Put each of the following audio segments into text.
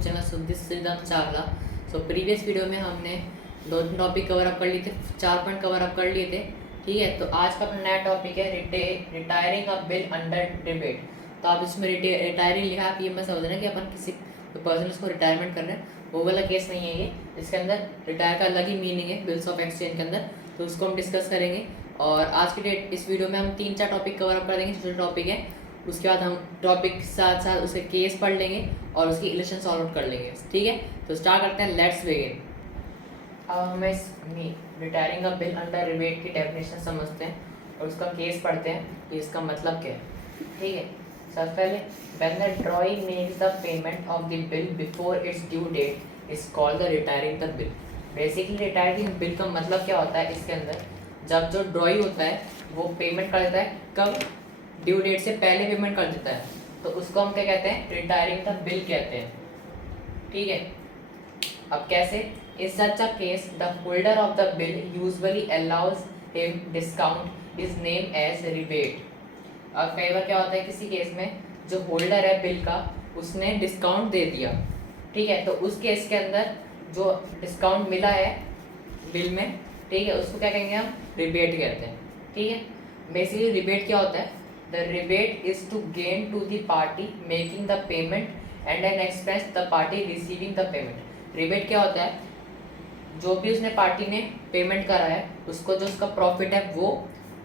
YouTube channel सुदिस सिद्धांत Chawla. So previous video में हमने 2 टॉपिक कवर अप कर लिए थे, 4 पॉइंट कवर अप कर लिए थे। ठीक है, तो आज का अपना नया टॉपिक है रिटायरिंग अ बिल अंडर डिबेट। तो आप इसमें रिटायरिंग लिखा, आप ये मत समझना कि अपन किसी पर्सन को रिटायरमेंट कर रहे हैं, वो वाला केस नहीं है ये। इसके अंदर रिटायर का अलग ही मीनिंग है बिल्स ऑफ एक्सचेंज के अंदर, तो उसको हम डिस्कस करेंगे। और आज की डेट इस वीडियो में हम 3-4 टॉपिक कवर अप कर देंगे, छोटे टॉपिक है। उसके बाद हम टॉपिक के साथ साथ उसके केस पढ़ लेंगे और उसकी इलेक्शन सॉल्व आउट कर लेंगे। ठीक है, तो स्टार्ट करते हैं, लेट्स बिगिन। अब हम इस रिटायरिंग अ बिल अंडर रिबेट की डेफिनेशन समझते हैं और उसका केस पढ़ते हैं कि इसका मतलब क्या है। ठीक है, सबसे पहले when the drawee makes the payment of the bill before its due date is called the retiring the bill. Basically retiring bill का मतलब क्या होता है, इसके अंदर जब जो ड्रॉई होता है वो पेमेंट कर देता है, कब? ड्यू डेट से पहले पेमेंट कर देता है, तो उसको हम क्या कहते हैं? रिटायरिंग द बिल कहते हैं। ठीक है, अब कैसे? In such a case the holder of the bill usually allows him discount is name as rebate. अब कई बार क्या होता है, किसी केस में जो होल्डर है बिल का उसने डिस्काउंट दे दिया। ठीक है, तो उस केस के अंदर जो डिस्काउंट मिला है बिल में, ठीक है, उसको क्या कहेंगे हम? रिबेट कहते हैं। ठीक है, बेसिकली रिबेट क्या होता है? The rebate is to gain to the party making the payment and an expense the party receiving the payment. Rebate क्या होता है? जो भी उसने पार्टी ने पेमेंट करा है उसको जो उसका प्रॉफिट है वो,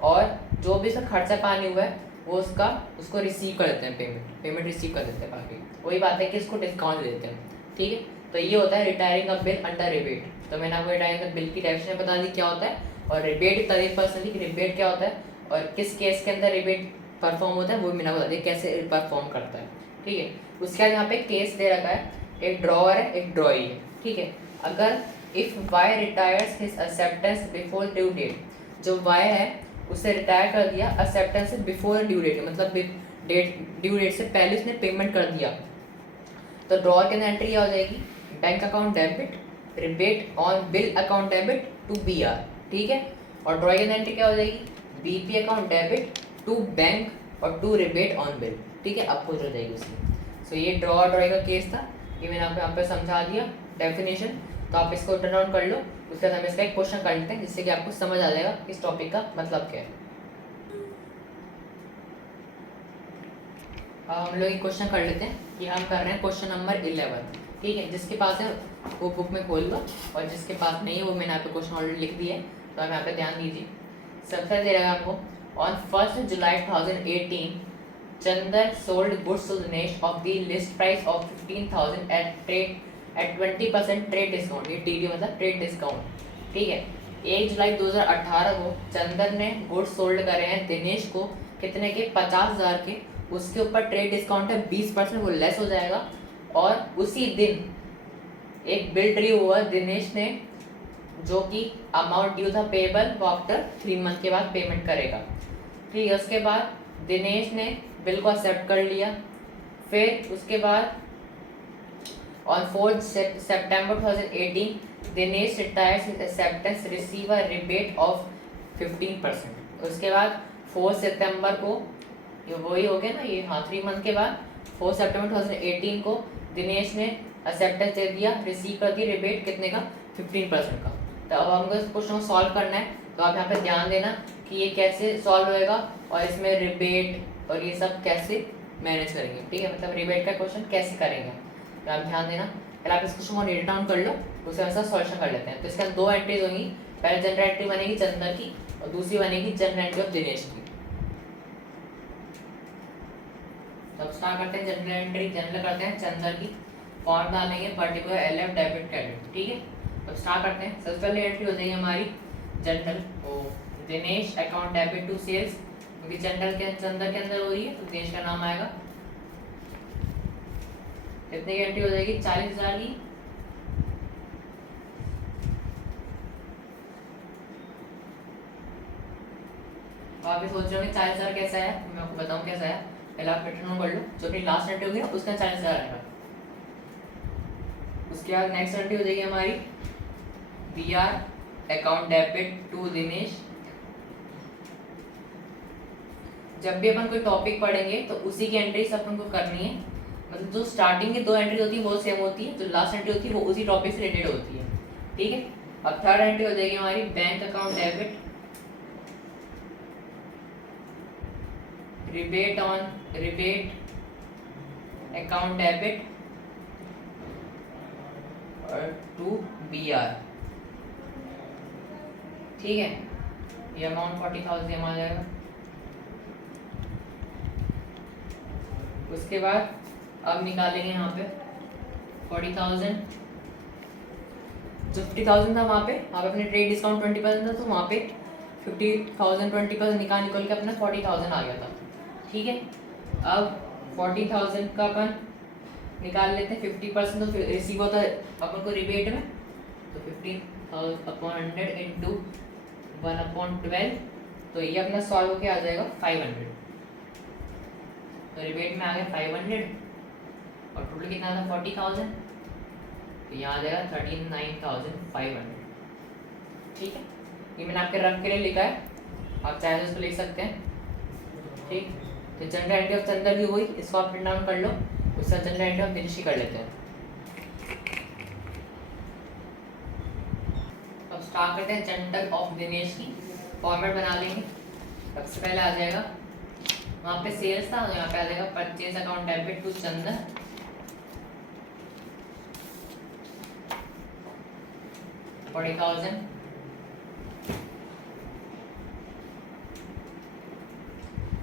और जो भी उसका खर्चा पानी हुआ है वो उसको रिसीव कर देते हैं, पेमेंट रिसीव कर देते हैं पार्टी। वही बात है कि उसको डिस्काउंट दे देते हैं। ठीक है, तो ये होता है रिटायरिंग अ बिल अंडर रिबेट। तो मैंने आपको रिटायरिंग अ बिल की डेफिनेशन बता दी क्या होता है, और रिबेट तारीफ पर्सनली कि रिबेट क्या होता है और किस केस के अंदर रिबेट परफॉर्म होता है वो मैंने बता दिया कैसे परफॉर्म करता है। ठीक है, उसके बाद यहाँ पे केस दे रखा है, एक ड्रॉअर है, एक ड्रॉई है। ठीक है, अगर if Y retires his acceptance before due date, जो वाई है उसे रिटायर कर दिया एक्सेप्टेंस से बिफोर ड्यू डेट, मतलब ड्यू डेट से पहले उसने पेमेंट कर दिया, तो ड्रॉअर के अंदर एंट्री क्या हो जाएगी? Bank account debit rebate on bill account debit to B R. ठीक है, और ड्रॉई के अंदर एंट्री क्या हो जाएगी? BP account debit to bank और टू रिबेट ऑन बिल। ठीक है, अपोज हो जाएगी उसकी। सो ये ड्रॉई का केस था, ये मैंने आपको यहाँ पे समझा दिया डेफिनेशन। तो आप इसको टर्न आउट कर लो, उसके बाद हम इसका एक क्वेश्चन कर लेते हैं जिससे कि आपको समझ आ जाएगा इस टॉपिक का मतलब क्या है। अब हम लोग एक क्वेश्चन कर लेते हैं कि हम कर रहे हैं क्वेश्चन नंबर 11। ठीक है, जिसके पास है वो बुक में खोल लो, और जिसके पास नहीं है वो मैंने यहाँ पे क्वेश्चन ऑलरेडी लिख दिया है, तो आप यहाँ पे ध्यान दीजिए। सबसे दे रहा है आपको, on 1 July 2018 Chander sold goods to Dinesh of the list price of 15,000 at 20% trade discount. ये टीडी मतलब ट्रेड डिस्काउंट। ठीक है, 1 जुलाई 2018 को चंदर ने गुड्स सोल्ड करे हैं दिनेश को कितने के? 50,000 के। उसके ऊपर ट्रेड डिस्काउंट है 20%, वो लेस हो जाएगा। और उसी दिन एक बिल ड्यू हुआ दिनेश ने, जो कि अमाउंट ड्यू था पेबल, वो आफ्टर 3 मंथ के बाद पेमेंट करेगा। ठीक है, उसके बाद दिनेश ने बिल को एक्सेप्ट कर लिया। फिर उसके बाद on 4 September 2018 Dinesh retires his acceptance receive a rebate of 15%। उसके बाद 4 सितंबर को, ये वही हो गया ना ये, हाँ 3 मंथ के बाद 4 सितंबर 2018 को दिनेश ने एक्सेप्टेंस दे दिया, रिसीव कर दी रिबेट कितने का? 15% का। तो अब हमको इस क्वेश्चन को सॉल्व करना है, तो आप यहाँ पे ध्यान देना कि ये कैसे सॉल्व होएगा और इसमें रिबेट और ये सब कैसे मैनेज करेंगे। ठीक है, मतलब रिबेट का क्वेश्चन कैसे करेंगे, तो आप ध्यान देना। पहले आप इस क्वेश्चन को नोट डाउन कर लो, उसके अनुसार सॉल्यूशन कर लेते हैं। तो इसके अंदर 2 एंट्रीज होंगी, पहले जनरल एंट्री बनेगी चंदर की और दूसरी बनेगी जनरल एंट्री ऑफ दिनेश की। तो स्टार्ट करते हैं जनरल एंट्री। जनरल करते हैं चंदर की, फॉर्म डालेंगे पर्टिकुलर एलएफ डेबिट क्रेडिट। ठीक है, तो स्टार्ट करते हैं। सबसे पहले एंट्री हो जाएगी हमारी जनरल, तो Dinesh account debit to sales, क्योंकि जनरल के चंदर के अंदर हो रही है तो दिनेश का नाम आएगा। कितने की एंट्री हो जाएगी? 40,000 की। तो आप ये सोच रहे हो 40,000 कैसा है, मैं आपको बताऊं कैसा है। पहले आप रिटर्न कर लो, जो अपनी लास्ट एंट्री होगी ना उसका 40,000 आएगा। उसके बाद नेक्स्ट एंट्री हो जाएगी हमारी B R account debit to Dinesh. जब भी अपन कोई टॉपिक पढ़ेंगे तो उसी की एंट्रीज अपन को करनी है। मतलब जो स्टार्टिंग की 2 एंट्री होती है वो सेम होती है, जो लास्ट एंट्री होती है वो उसी टॉपिक से रिलेटेड होती है, ठीक है। अब थर्ड एंट्री हो जाएगी हमारी bank account debit, rebate account debit और टू BR, ठीक है। ये अमाउंट 40,000 आ जाएगा। उसके बाद अब निकालेंगे यहाँ पे 40,000, जो 50,000 था वहाँ पे अपने ट्रेड डिस्काउंट 20% था, तो वहाँ पे 50,000 20% निकाल के अपना 40,000 आ गया था, ठीक है। अब 40,000 का अपन निकाल लेते हैं 50%, तो फिर रिसीव होता है अपन को रिबेट में, तो 50,000/100 इंटू 1/12, तो ये अपना सॉल्व होके आ जाएगा 500, तो रिबेट में आ गया 500 और टोटल कितना था 40,000, तो यहाँ आ जाएगा 39,500, ठीक है। ये मैंने आपके रफ के लिए लिखा है, आप चाहे तो इसको लिख सकते हैं, ठीक। तो जनरल एंट्री ऑफ चंदर भी हुई, इसको आप प्रिंट डाउन कर लो, उसका जनरल एंट्री ऑफ दिनेश कर लेते हैं। अब स्टार्ट करते हैं जनरल ऑफ दिनेश की, फॉर्मेट बना लेंगे। सबसे पहले आ जाएगा वहाँ पे सेल्स था, यहाँ पे आ जाएगा परचेज अकाउंट डेबिट टू चंदन, $40,000,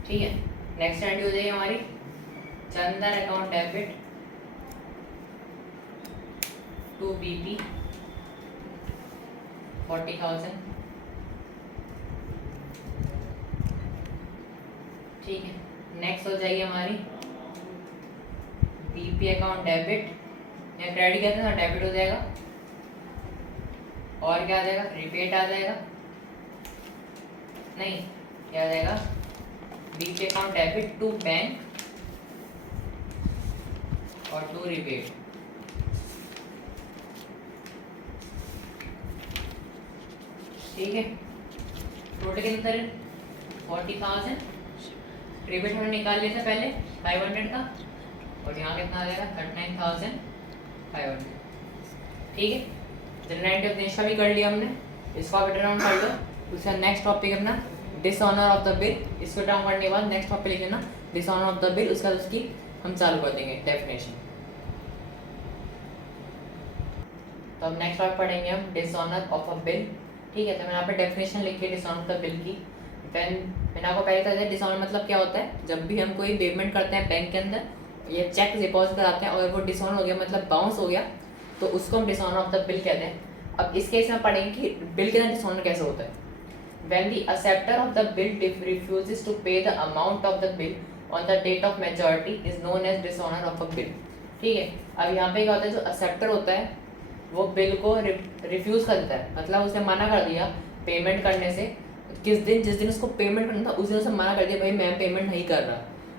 ठीक है। नेक्स्ट एंट्री हो जाएगी हमारी चंदन अकाउंट डेबिट टू BP 40,000, ठीक है। नेक्स्ट हो जाएगी हमारी BP अकाउंट डेबिट, या क्रेडिट कहते हैं ना, डेबिट हो जाएगा, और क्या आ जाएगा रिबेट आ जाएगा, नहीं क्या आ जाएगा BP account debit to bank और टू रिबेट, ठीक है। टोटल कितना 40,000, रिबेट हमने निकाल लिया था पहले 500 का, और यहाँ कितना आ जाएगा 39,500, ठीक है। जनरल एंट्री ऑफ दिनेश का भी कर लिया हमने, इसको आप डाउन कर लो। उसका नेक्स्ट टॉपिक अपना डिसऑनर ऑफ द बिल, इसको डाउन करने के बाद नेक्स्ट टॉपिक लिख लेना डिसऑनर ऑफ द बिल, उसका उसकी हम चालू कर देंगे डेफिनेशन। तो अब नेक्स्ट टॉपिक पढ़ेंगे हम डिसऑनर ऑफ अ बिल, ठीक है। तो मैंने यहाँ पे डेफिनेशन लिखी है डिसऑनर ऑफ द बिल की। मैंने आपको पहले कहा था डिसऑनर मतलब क्या होता है, जब भी हम कोई पेमेंट करते हैं बैंक के अंदर या चेक डिपॉजिट कराते हैं, अगर वो डिसऑनर हो गया मतलब बाउंस हो गया, तो उसको हम डिसऑनर ऑफ द बिल कहते हैं। अब इस केस में पढ़ेंगे कि बिल के अंदर डिसऑनर कैसे होता है। When the acceptor of the bill refuses to pay the amount of the bill on the date of maturity is known as dishonor of a bill, ठीक है। अब यहाँ पे क्या होता है, जो एक्सेप्टर होता है वो बिल को रिफ्यूज कर देता है, मतलब उसने मना कर दिया पेमेंट करने से, जिस दिन उसको पेमेंट करना था उस दिन उसे मना कर दिया, भाई मैं पेमेंट नहीं कर रहा,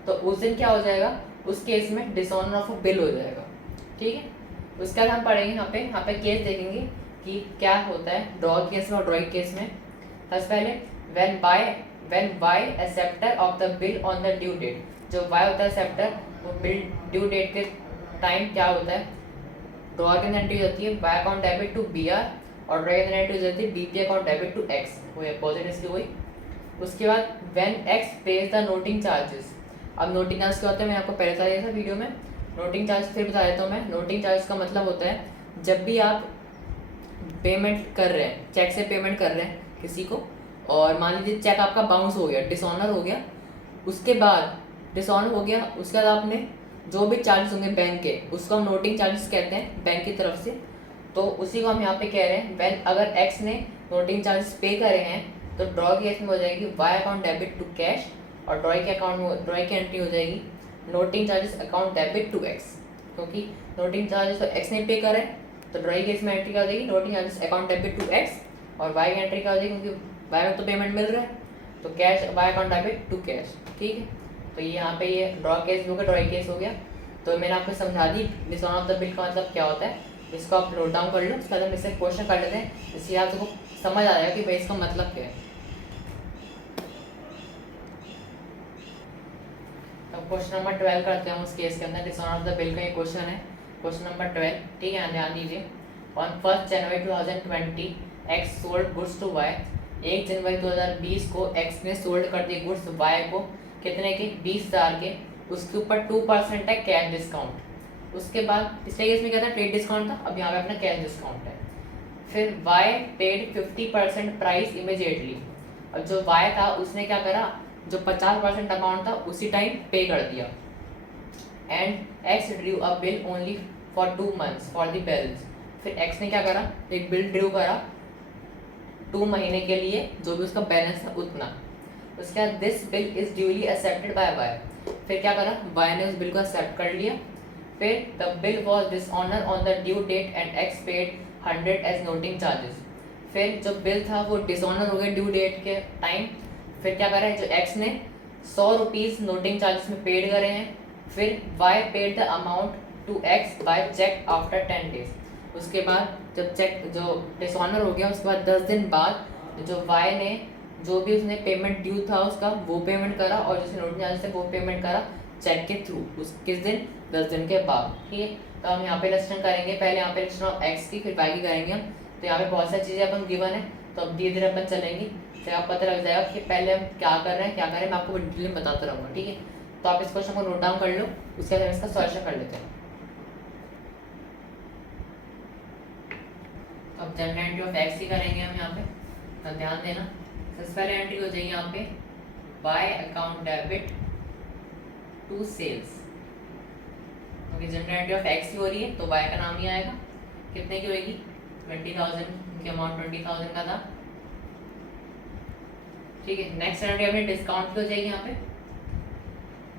तो उस दिन क्या हो जाएगा, उस केस में डिसऑनर ऑफ अ बिल हो जाएगा, ठीक है। उसके बाद हम पढ़ेंगे यहाँ पे केस देखेंगे कि क्या होता है ड्रॉ केस में और ड्रॉइंग केस में। सबसे पहले when Y acceptor of the bill on the due date, जो Y होता है एक्सेप्टर, वो बिल ड्यू डेट के टाइम क्या होता है, ड्रॉ के अंदर एंट्री होती है Y account debit to BR और ड्रॉ के अंदर एंट्री हो जाती है BP account debit to X, वो अपोजिट इसकी हुई। उसके बाद when X pays the noting charges, अब नोटिंग चार्ज क्या होता है, मैंने आपको पहले बता दिया था वीडियो में, नोटिंग चार्ज फिर बता देता हूँ मैं। नोटिंग चार्ज का मतलब होता है जब भी आप पेमेंट कर रहे हैं, चेक से पेमेंट कर रहे हैं किसी को, और मान लीजिए चेक आपका बाउंस हो गया, डिसऑनर हो गया, उसके बाद डिसऑनर हो गया, उसके बाद आपने जो भी चार्जेस होंगे बैंक के, उसको हम नोटिंग चार्जेस कहते हैं बैंक की तरफ से, तो उसी को हम यहाँ पे कह रहे हैं व्हेन अगर एक्स ने नोटिंग चार्जेस पे करे हैं, तो ड्रॉ की केस में हो जाएगी Y account debit to cash, और ड्रॉ के अकाउंट ड्रॉ की एंट्री हो जाएगी noting charges account debit to X, क्योंकि नोटिंग चार्जेस तो एक्स ने पे करे, तो ड्रॉ केस में एंट्री क्या हो जाएगी noting charges account debit to X, और वाई की एंट्री क्या हो जाएगी, क्योंकि वाई में तो पेमेंट मिल रहा है, तो cash Y account debit to cash, ठीक है। तो ये यहाँ पे ये ड्रॉ केस हो गया, ड्रॉ केस हो गया। तो मैंने आपको समझा दी डिसऑनर ऑफ द बिल का मतलब क्या होता है, इसको आप नोट डाउन कर लो, उसके बाद हम इससे क्वेश्चन कर लेते हैं, इससे आपको समझ आ जाएगा कि भाई इसका मतलब क्या है। तो क्वेश्चन नंबर 12 करते हैं उस केस के अंदर। डिसऑनर ऑफ द बिल का ये क्वेश्चन है, क्वेश्चन नंबर 12। ठीक है, ध्यान दीजिए। On 1 January 2020 X sold goods to Y. 1 जनवरी 2020 को एक्स ने सोल्ड कर दिए गुड्स वाई को, कितने के? 20,000 के। उसके ऊपर 2% है कैश डिस्काउंट। उसके बाद पिछले केस में क्या था? ट्रेड डिस्काउंट था, अब यहाँ पे अपना कैश डिस्काउंट है। फिर वाई पेड 50% प्राइस इमीडिएटली। अब जो वाई था उसने क्या करा, जो 50% अमाउंट था उसी टाइम पे कर दिया। And x drew a bill only for 2 months for the bills. फिर एक्स ने क्या करा, एक बिल ड्रू करा 2 महीने के लिए, जो भी उसका बैलेंस था उतना। उसके बाद this bill is duly accepted by Y. फिर क्या करा, वाई ने उस बिल को एक्सेप्ट कर लिया। फिर the bill was dishonour on the due date and X paid 100 as noting charges. फिर जो बिल था वो डिसऑनर हो गया ड्यू डेट के टाइम। फिर क्या करा है, जो एक्स ने 100 रुपीज़ नोटिंग चार्जेस में पेड करे हैं। फिर Y paid the amount to X by cheque after 10 days। उसके बाद जब चेक जो डिसऑनर हो गया उसके बाद 10 दिन बाद जो वाई ने जो भी उसने पेमेंट ड्यू था उसका वो पेमेंट करा, और जिसने नोटिंग चार्जेस थे वो पेमेंट करा चेक के थ्रू। उस किस दिन? 10 दिन के बाद। ठीक है, तो हम यहाँ पे लिस्टिंग करेंगे, पहले यहाँ पे लिस्टिंग ऑफ एक्स की, फिर वाई की करेंगे हम। तो यहाँ पे बहुत सारी चीज़ें अपन गिवन है, तो अब धीरे धीरे अपन चलेंगे, तो आपको पता लग जाएगा कि पहले हम क्या कर रहे हैं, क्या करें। मैं आपको डिटेल में बताता रहूँगा। ठीक है, तो आप इस क्वेश्चन को नोट डाउन कर लो, उसके बाद हम इसका सॉल्यूशन कर लेते हैं। तो अब जनरल एंट्री ऑफ एक्स ही करेंगे हम यहाँ पे, तो ध्यान देना। सबसे पहले एंट्री हो जाएगी यहाँ पे Y account debit to sales. क्योंकि जनरल एंट्री ऑफ एक्स ही हो रही है तो बाय का नाम ही आएगा। कितने की होगी? 20,000 की अमाउंट 20,000 का था। ठीक है, नेक्स्ट एंट्री अपनी डिस्काउंट की हो जाएगी यहाँ पे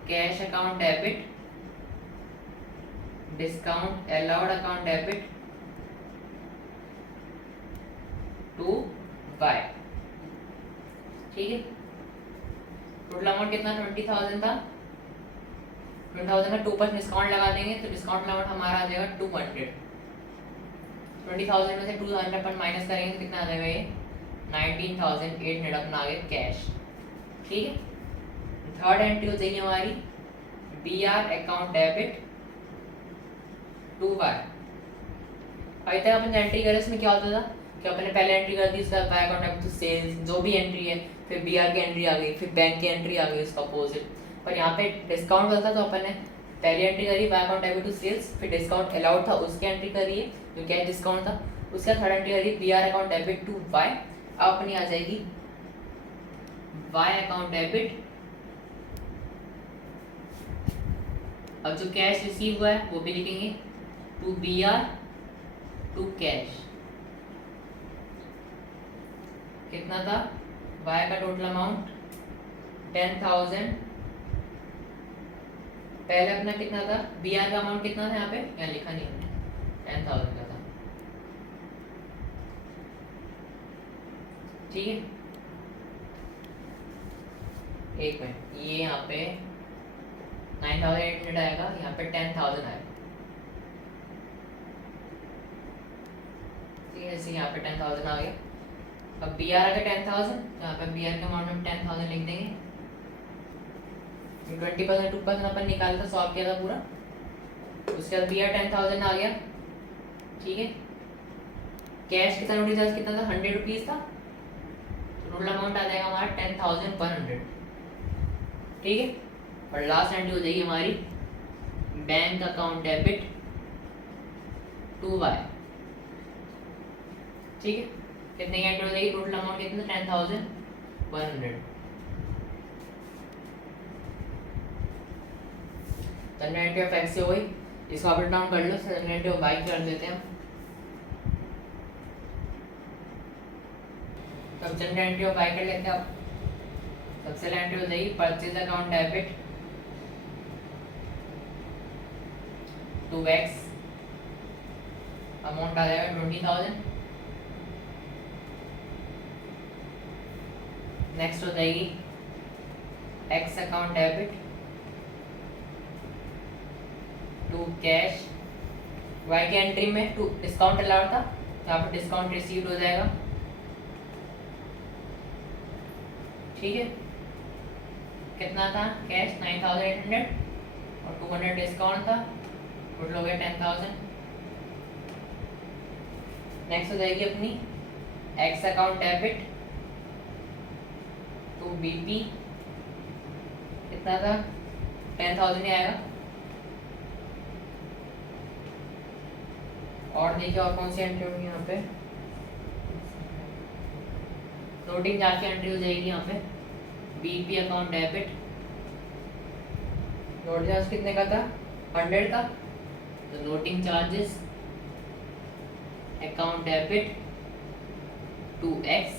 cash account debit discount allowed account debit to Y. ठीक है, टोटल अमाउंट कितना? 20,000 था। 20,000 का 2% डिस्काउंट लगा देंगे तो डिस्काउंट अमाउंट हमारा आ जाएगा 200। 20,000 में से 2,000 अपन माइनस करेंगे तो कितना आ जाएगा? ये 19,800 अपना आ गया कैश। ठीक है, थर्ड एंट्री हो जाएगी हमारी B R account debit to Y. अभी तक अपन एंट्री करें उसमें क्या होता था कि अपने पहले एंट्री कर दी, उसका Y account debit to sales जो भी एंट्री है, फिर बी आर की एंट्री आ गई, फिर बैंक की एंट्री आ गई उसका अपोजिट। पर यहाँ पे डिस्काउंट होता तो अपन ने पहली एंट्री करी Y account debit to sales, फिर डिस्काउंट अलाउड था उसकी एंट्री करी है जो कैश डिस्काउंट था। उसका थर्ड एंट्री करी B R account debit to Y. अब अपनी आ जाएगी वाई अकाउंट डेबिट। अब जो कैश रिसीव हुआ है वो भी लिखेंगे to B R to cash. कितना था? वाई का टोटल अमाउंट 10,000। पहले अपना कितना था? बी आर का अमाउंट कितना था? यहाँ पे यहाँ लिखा नहीं है, 10,000 का था। ठीक है, एक मिनट, ये यहाँ पे 9,800 आएगा, यहाँ पे 10,000 आएगा। ठीक है, जैसे यहाँ पे 10,000 आ गया। अब बी आर आ गया 10,000, यहाँ पे बी आर के अमाउंट में 10,000 लिख देंगे। 20% 2% अपन निकाला था, सॉल्व किया था पूरा। उसके बाद बी आर 10,000 आ गया। ठीक है, कैश कितना नोटिस चार्ज कितना था? 100 रुपीज़ था। टोटल अमाउंट आ जाएगा हमारा 10,100। ठीक है, और लास्ट एंट्री हो जाएगी हमारी bank account debit to Y. ठीक है, कितने की एंट्री हो जाएगी? टोटल अमाउंट कितना? 10,100। जनरल एंट्री ऑफ एक्स हो गई, इसको आप डाउन कर लो। जनरल एंट्री ऑफ वाई कर देते हैं हम। तब जनरल एंट्री ऑफ वाई कर लेते हैं आप। सबसे पहले एंट्री हो जाएगी purchase account debit to X. Amount आ जाएगा 20,000। नेक्स्ट हो जाएगी X account debit to cash. Y की एंट्री में टू डिस्काउंट अलाउड था, यहाँ पर डिस्काउंट रिसीव्ड हो जाएगा। ठीक है, कितना था कैश 9800 और 200 डिस्काउंट था, टोटल हो गया 10,000। नेक्स्ट हो जाएगी अपनी X account debit to BP, कितना था 10,000 ही आएगा। और देखिए और कौन सी एंट्री होगी यहाँ पे, लोडिंग जाके एंट्री हो जाएगी यहाँ पे BP account debit, noting charge कितने का था 100 का, तो noting charges account debit to X,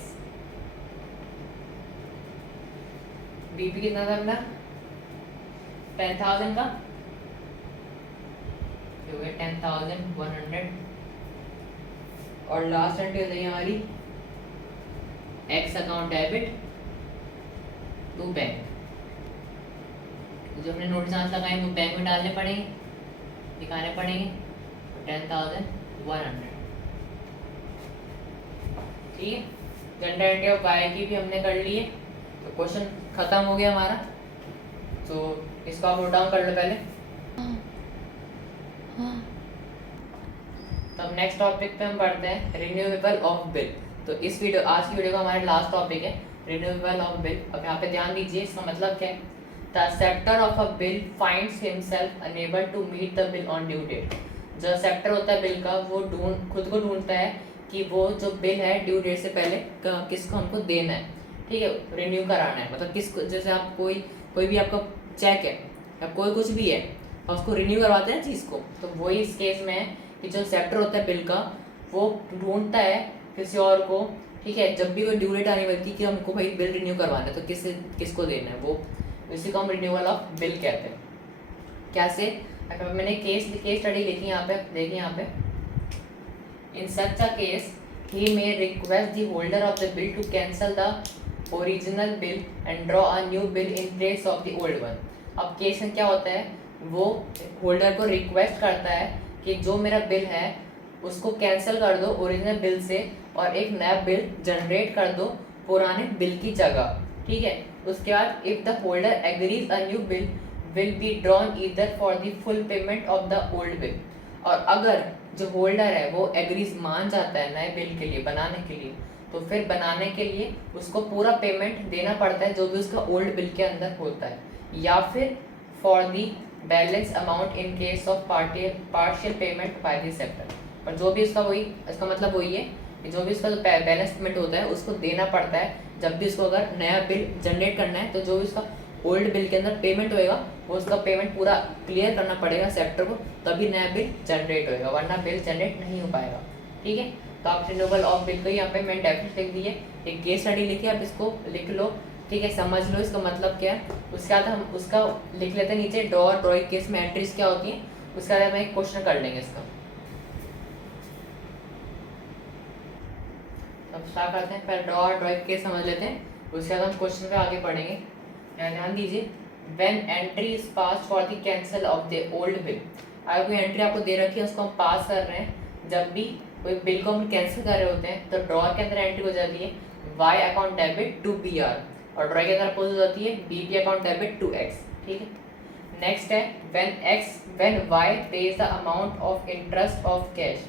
BP कितना था अपना 10,000 का, हो गया 10,100। और लास्ट एंट्री हो जाएगी हमारी X account debit to bank, जो हमने नोट चार्ज लगाए वो बैंक में डालने पड़ेंगे, दिखाने पड़ेंगे, 10,100। ठीक है, जनरल एंट्री ऑफ वाई की भी हमने कर ली है, तो क्वेश्चन खत्म हो गया हमारा। तो इसको आप नोट डाउन कर लो पहले। तो अब नेक्स्ट टॉपिक पे हम पढ़ते हैं रिन्यूएबल ऑफ बिल। तो इस वीडियो आज की वीडियो का हमारा लास्ट टॉपिक है रिन्यूएबल ऑफ बिल। अब यहाँ पे ध्यान दीजिए, इसका मतलब क्या है, the acceptor of a bill finds himself unable to meet the bill on due date. जो एक्सेप्टर होता है बिल का वो खुद को ढूंढता है कि वो जो बिल है ड्यू डेट से पहले किसको हमको देना है, ठीक है, रिन्यू कराना है। मतलब किसको, जैसे आप कोई भी आपका चेक है या कोई कुछ भी है और उसको रिन्यू करवाते हैं चीज़ को, तो वही इस केस में है कि जो एक्सेप्टर होता है बिल का वो ढूंढता है किसी और को, ठीक है, जब भी कोई ड्यू डेट आने वाली कि हमको भाई बिल रिन्यू करवाना है तो किसको देना है, वो इसी को हम रिन्यूअल ऑफ बिल कहते हैं। कैसे, अगर मैंने केस स्टडी लिखी यहाँ पे, देखिए यहाँ पे, in such a case he may request the holder of the bill to cancel the original bill and draw a new bill in place of the old one। अब केस में क्या होता है, वो होल्डर को रिक्वेस्ट करता है कि जो मेरा बिल है उसको कैंसिल कर दो ओरिजिनल बिल से और एक नया बिल जनरेट कर दो पुराने बिल की जगह, ठीक है। उसके बाद if the holder agrees a new bill will be drawn either for the full payment of the old bill. और अगर जो होल्डर है वो एग्रीज मान जाता है नए बिल के लिए बनाने के लिए, तो फिर बनाने के लिए उसको पूरा पेमेंट देना पड़ता है जो भी उसका ओल्ड बिल के अंदर होता है, या फिर for the balance amount in case of partial payment by the acceptor. और जो भी इसका इसका मतलब वही है कि जो भी इसका जो बैलेंस पेमेंट होता है उसको देना पड़ता है जब भी इसको अगर नया बिल जनरेट करना है, तो जो भी इसका ओल्ड बिल के अंदर पेमेंट होएगा वो उसका पेमेंट पूरा क्लियर करना पड़ेगा सेक्टर को, तभी नया बिल जनरेट होएगा, वरना बिल जनरेट नहीं हो पाएगा, ठीक है। तो आप रिन्यूएबल ऑफ बिल को यहाँ पे मैंने डेफिनेशन लिख दी है, एक केस स्टडी लिखी है, आप इसको लिख लो, ठीक है, समझ लो इसका मतलब क्या है। उसके बाद हम उसका लिख लेते हैं नीचे ड्रॉइंग केस में एंट्रीज क्या होती हैं, उसके बाद हम एक क्वेश्चन कर लेंगे इसका। अब स्टार्ट करते हैं, पहले ड्रॉइंग केस समझ लेते हैं, उसके बाद हम क्वेश्चन पे आगे पढ़ेंगे। ध्यान दीजिए, when entry is passed for the cancel of the old bill। अगर कोई एंट्री आपको दे रखी है उसको हम पास कर रहे हैं, जब भी कोई बिल को हम कैंसिल कर रहे होते हैं तो ड्रॉर के अंदर एंट्री हो जाती है y account debit to BR और ड्रॉर के अंदर अपोज हो जाती है BP account debit to X, ठीक है। नेक्स्ट है when y pays the amount of interest of cash।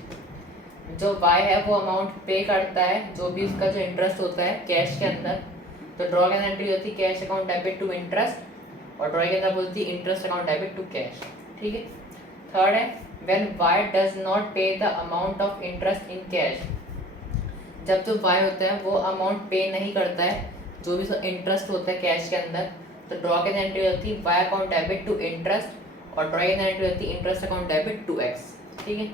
जो y है वो अमाउंट पे करता है जो भी उसका जो इंटरेस्ट होता है कैश के अंदर, तो ड्रॉ के अंदर एंट्री होती है cash account debit to interest और ड्रॉ के अंदर बोलती है interest account debit to cash, ठीक है। थर्ड है when y does not pay the amount of interest in cash. जब जो y होता है वो अमाउंट पे नहीं करता है जो भी इंटरेस्ट होता है कैश के अंदर, तो ड्रॉ के अंदर एंट्री होती है y account debit to interest और ड्रॉ के अंदर एंट्री होती है interest account debit to x, ठीक है।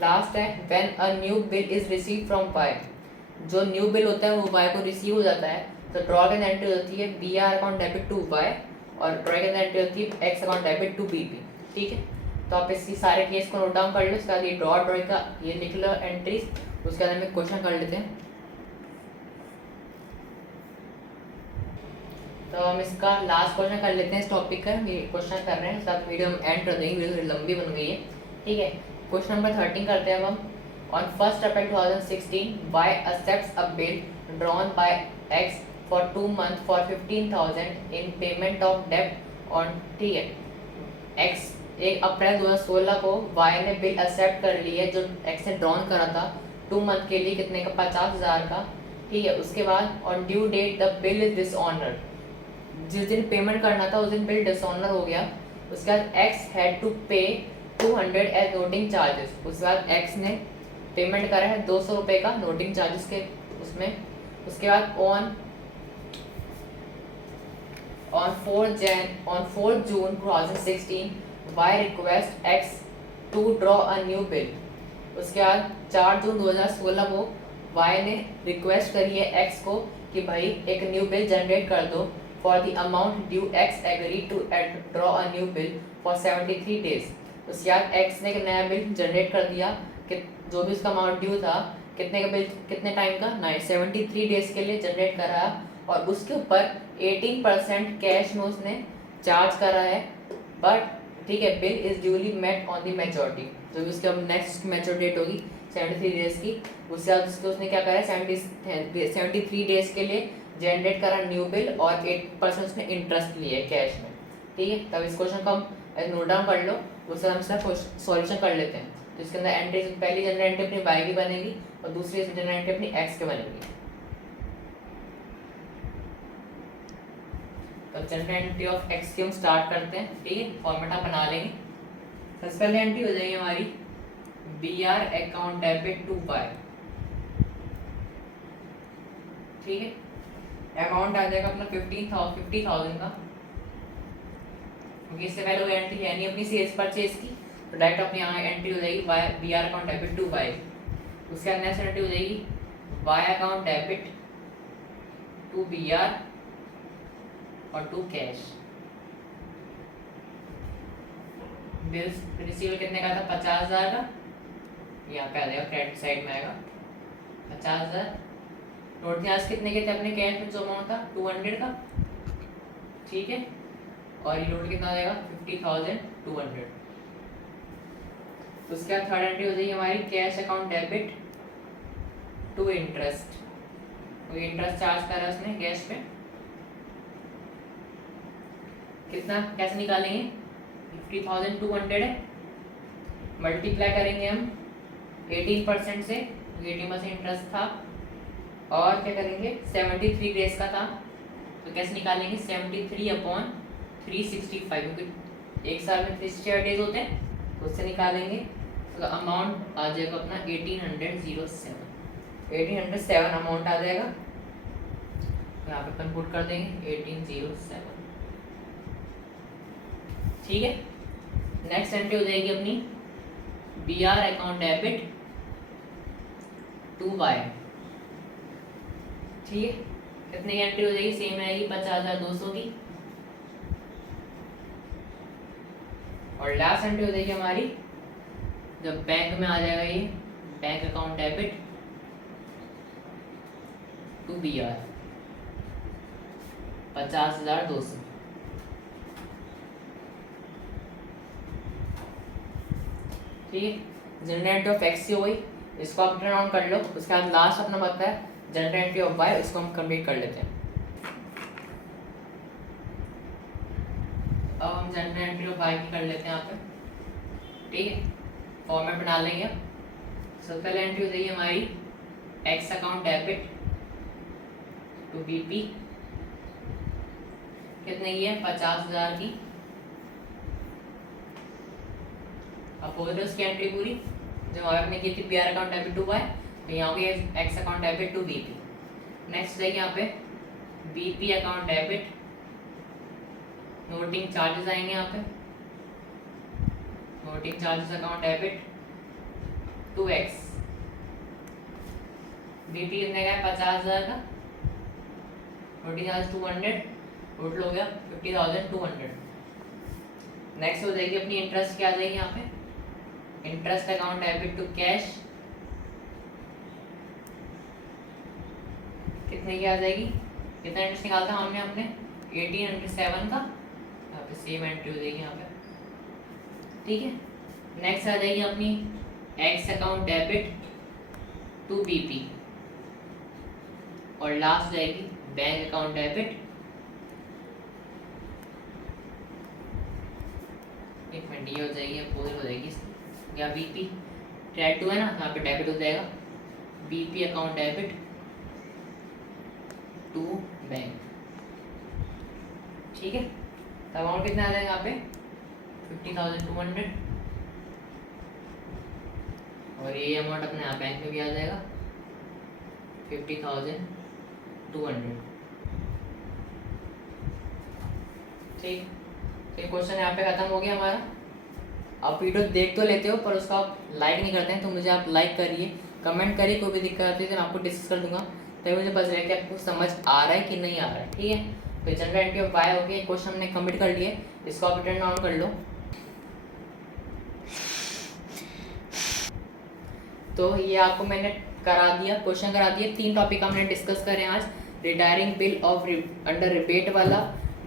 लास्ट है when a new bill is receive from y। जो न्यू बिल होता है वो y को रिसीव हो जाता है, तो ड्रॉ के अंदर एंट्री होती है BR account debit to y और ड्रॉ के अंदर एंट्री होती है X account debit to BP, ठीक है। तो आप इसी सारे केस को नोट डाउन कर लो, उसके बाद ये ड्रॉ का ये लिख लो एंट्रीज, उसके बाद हम क्वेश्चन कर लेते हैं। तो हम इसका लास्ट क्वेश्चन कर लेते हैं इस टॉपिक का, ये क्वेश्चन कर रहे हैं, उसके बाद वीडियो हम एंड कर देंगे, वीडियो लंबी बन गई है, ठीक है। क्वेश्चन नंबर 13 करते हैं हम। On 1 April 2016 y accepts a bill drawn by X for 2 month for 15,000 in payment of डेब्ट ऑन, ठीक है, एक्स 1 अप्रैल 2016 को वाई ने बिल एक्सेप्ट कर लिया जो एक्स ने ड्रॉन करा था 2 मंथ के लिए, कितने का, 50,000 का, ठीक है। उसके बाद on due date the bill is dishonour, जिस दिन पेमेंट करना था उस दिन बिल डिसऑनर हो गया। उसके बाद एक्स हैड टू पे 200 एज नोटिंग चार्जेस, उसके बाद एक्स ने पेमेंट करा है 200 रुपये का नोटिंग चार्जेस के उसमें। उसके बाद on 4 June 2016 Y request X to draw a new bill, उसके बाद 4 जून 2016 को वाई ने रिक्वेस्ट करी है एक्स को कि भाई एक न्यू बिल जनरेट कर दो for the amount due, X agree to draw a new bill for 73 days. उसके बाद एक्स ने एक नया बिल जनरेट कर दिया कि जो भी उसका अमाउंट ड्यू था, कितने का बिल, कितने टाइम का, 73 डेज के लिए जनरेट करा, और उसके ऊपर 18% कैश में उसने चार्ज करा है। बट ठीक है, bill is duly met on the maturity, जो भी उसके अब नेक्स्ट मैच्योर डेट होगी 73 डेज की, उससे बाद उसने क्या करा है 73 डेज के लिए जनरेट करा न्यू बिल और 8% उसने इंटरेस्ट लिया है कैश में, ठीक है। तब इस क्वेश्चन को हम नोट डाउन कर लो, उससे हम इसका सॉल्यूशन कर लेते हैं। तो इसके अंदर एंट्री, पहली जनरल एंट्री अपनी वाई की बनेगी और दूसरी जनरल एंट्री अपनी एक्स की बनेगी। तो जनरल एंट्री ऑफ एक्स की हम स्टार्ट करते हैं, ठीक है, फॉर्मेट आप बना लेंगे। सबसे पहले एंट्री हो जाएगी हमारी B R account debit to Y, ठीक है। अमाउंट आ जाएगा अपना 50,000 का, क्योंकि इससे पहले वो एंट्री है नहीं अपनी सेल्स परचेज की, तो डायरेक्ट अपनी यहाँ एंट्री हो जाएगी B R account debit to Y. उसके बाद नेक्स्ट एंट्री हो जाएगी Y account debit to B R और टू कैश। बिल्स रिसीव कितने का था, 50,000 का, यहाँ पे आ जाएगा क्रेडिट साइड में आएगा 50,000। नोट चार्ज कितने के थे अपने कैश में, जो अमाउंट था 200 का, ठीक है, और ये नोट कितना आ जाएगा 50,200। उसके बाद थर्ड एंट्री हो जाएगी हमारी cash account debit to interest, तो इंटरेस्ट चार्ज करा उसने कैश पे, कितना, कैसे निकालेंगे, 50,200 है, मल्टीप्लाई करेंगे हम 18% से, 18% इंटरेस्ट था, और क्या करेंगे 73 डेज का था, तो कैसे निकालेंगे 73/365, क्योंकि एक साल में 365 डेज होते हैं, तो उससे निकालेंगे। तो अमाउंट आ जाएगा अपना 1807 अमाउंट आ जाएगा, यहाँ पे कंप्यूट कर देंगे 1807, ठीक है। नेक्स्ट एंट्री हो जाएगी अपनी B R account debit to Y, ठीक है, कितने की एंट्री हो जाएगी, सेम आएगी 50,200 की। और लास्ट एंट्री हो जाएगी हमारी जब बैंक में आ जाएगा ये bank account debit to B R 50,200, ठीक है। जनरल एंट्री ऑफ एक्स हो गई, इसको आप टर्न ऑन कर लो। उसके बाद लास्ट अपना बनता है जनरल एंट्री ऑफ वाई, इसको हम कंप्लीट कर लेते हैं। अब हम जनरल एंट्री ऑफ वाई की कर लेते हैं यहाँ पे, ठीक है, फॉर्मेट बना लेंगे। सबसे पहले एंट्री हो जाएगी हमारी X account debit to BP, कितने की है 50,000 की। अब हो गई उसकी एंट्री पूरी, जो आपने की थी B R account debit to Y, तो यहाँ हो गया X account debit to BP. Next जाएगी यहाँ पे BP account debit, noting charges आएंगे यहाँ पे, noting charges account debit to X, BP कितने का है 50,000 का, नोटिंग चार्ज 200, टोटल हो गया 50,200। नेक्स्ट हो जाएगी अपनी इंटरेस्ट क्या आ जाएगी यहाँ पे, interest account debit to cash, कितने की आ जाएगी, कितना इंटरेस्ट निकालता हमने अपने 1807 का, यहाँ पे सेम एंट्री हो जाएगी यहाँ पे, ठीक है। नेक्स्ट आ जाएगी अपनी X account debit to BP, और लास्ट जाएगी बैंक अकाउंट डेबिट, एक मिनट ये हो जाएगी, अपोजिट हो जाएगी या बीपी ट्रेड टू है ना, यहाँ पे डेबिट हो जाएगा, BP account debit to bank. ठीक है, तो अमाउंट कितना आ जाएगा यहाँ पे 50,200, और ये अमाउंट अपने यहाँ बैंक में भी आ जाएगा 50,200। ठीक, तो ये क्वेश्चन यहाँ पे खत्म हो गया हमारा। आप वीडियो देख तो लेते हो पर उसका आप लाइक नहीं करते हैं, तो मुझे आप लाइक करिए, कमेंट करिए, कोई भी दिक्कत आती है तो मैं आपको डिस्कस कर दूंगा, तभी मुझे पता चलेगा कि आपको समझ आ रहा है कि नहीं आ रहा है। ठीक है, तो जनरल एंट्री ऑफ वाई हो गया, क्वेश्चन हमने कंप्लीट कर लिए, इसको आप रिटर्न ऑन कर लो। तो ये आपको मैंने करा दिया, क्वेश्चन करा दिया। 3 टॉपिक हमने डिस्कस करें आज, retiring bill of under rebate वाला,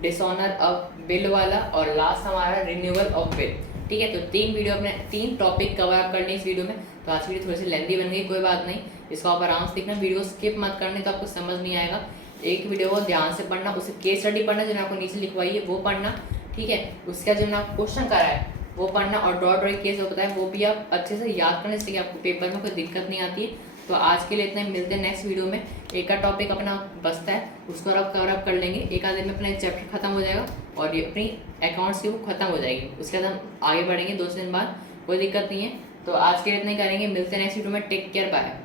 डिसऑनर ऑफ बिल वाला, और लास्ट हमारा रिन्यूअल ऑफ बिल। ठीक है, तो 3 वीडियो अपने 3 टॉपिक कवर अप करने इस वीडियो में। तो आज की वीडियो थोड़ी सी लेंथी बन गई, कोई बात नहीं, इसको आप आराम से देखना, वीडियो स्किप मत करने, तो आपको समझ नहीं आएगा। एक वीडियो को ध्यान से पढ़ना, उसे केस स्टडी पढ़ना जो आपको नीचे लिखवाई है वो पढ़ना। ठीक है, उसका जो मैंने आपको क्वेश्चन करा है वो पढ़ना, और डॉट ड्रॉइंग केस होता है वो भी आप अच्छे से याद करने से आपको पेपर में कोई दिक्कत नहीं आती है। तो आज के लिए इतना ही, मिलते हैं नेक्स्ट वीडियो में। एक का टॉपिक अपना बचता है, उसको आप कवर अप कर लेंगे, एक आधे में अपना एक चैप्टर खत्म हो जाएगा और ये अपनी अकाउंट्स की वो खत्म हो जाएगी, उसके बाद हम आगे बढ़ेंगे 2 दिन बाद, कोई दिक्कत नहीं है। तो आज के लिए इतना ही करेंगे, मिलते हैं नेक्स्ट वीडियो में, टेक केयर, बाय।